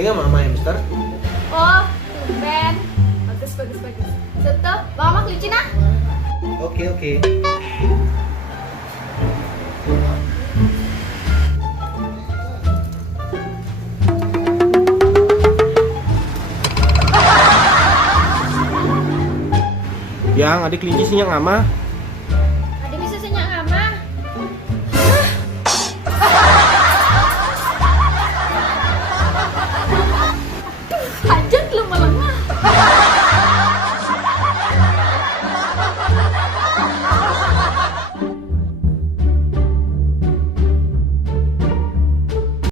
Pegang mama hamster. Oh, tumben. Bagus. Tutup, bawa kelinci nah. Oke. Yang adik kelinci sih yang ama.